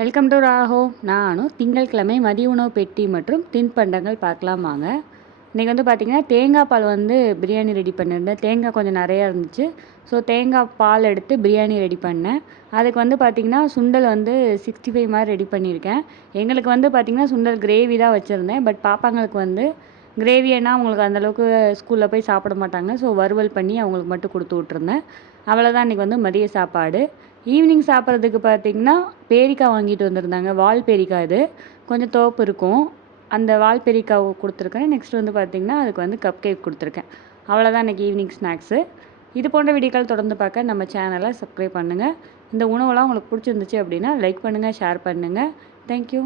Welcome to ராஹோ. நானும் திங்கட்கிழமை மதிய உணவு பெட்டி மற்றும் தின்பண்டங்கள் பார்க்கலாம் வாங்க. இன்றைக்கி வந்து பார்த்திங்கன்னா தேங்காய் பால் வந்து பிரியாணி ரெடி பண்ணியிருந்தேன். தேங்காய் கொஞ்சம் நிறையா இருந்துச்சு. ஸோ தேங்காய் பால் எடுத்து பிரியாணி ரெடி பண்ணேன். அதுக்கு வந்து பார்த்திங்கன்னா சுண்டல் வந்து 65 மாதிரி ரெடி பண்ணியிருக்கேன். எங்களுக்கு வந்து பார்த்திங்கன்னா சுண்டல் கிரேவி தான் வச்சுருந்தேன். பட் பாப்பாங்களுக்கு வந்து கிரேவினா அவங்களுக்கு அந்தளவுக்கு ஸ்கூலில் போய் சாப்பிட மாட்டாங்க. ஸோ வறுவல் பண்ணி அவங்களுக்கு மட்டும் கொடுத்து விட்ருந்தேன். அவ்வளோதான் இன்றைக்கி வந்து மதிய சாப்பாடு. ஈவினிங் சாப்பிட்றதுக்கு பார்த்திங்கன்னா பேரிக்காய் வாங்கிட்டு வந்திருந்தாங்க. வால் பேரிக்காய் இது கொஞ்சம் தோப்பு இருக்கும். அந்த வால் பேரிக்காய் கொடுத்துருக்கேன். நெக்ஸ்ட் வந்து பார்த்திங்கன்னா அதுக்கு வந்து கப் கேக் கொடுத்துருக்கேன். அவ்வளோதான் இன்றைக்கி ஈவினிங் ஸ்நாக்ஸு. இது போன்ற வீடியோக்கள் தொடர்ந்து பார்க்க நம்ம சேனலை சப்ஸ்கிரைப் பண்ணுங்கள். இந்த உணவெல்லாம் உங்களுக்கு பிடிச்சிருந்துச்சு அப்படின்னா லைக் பண்ணுங்கள், ஷேர் பண்ணுங்கள். தேங்க்யூ.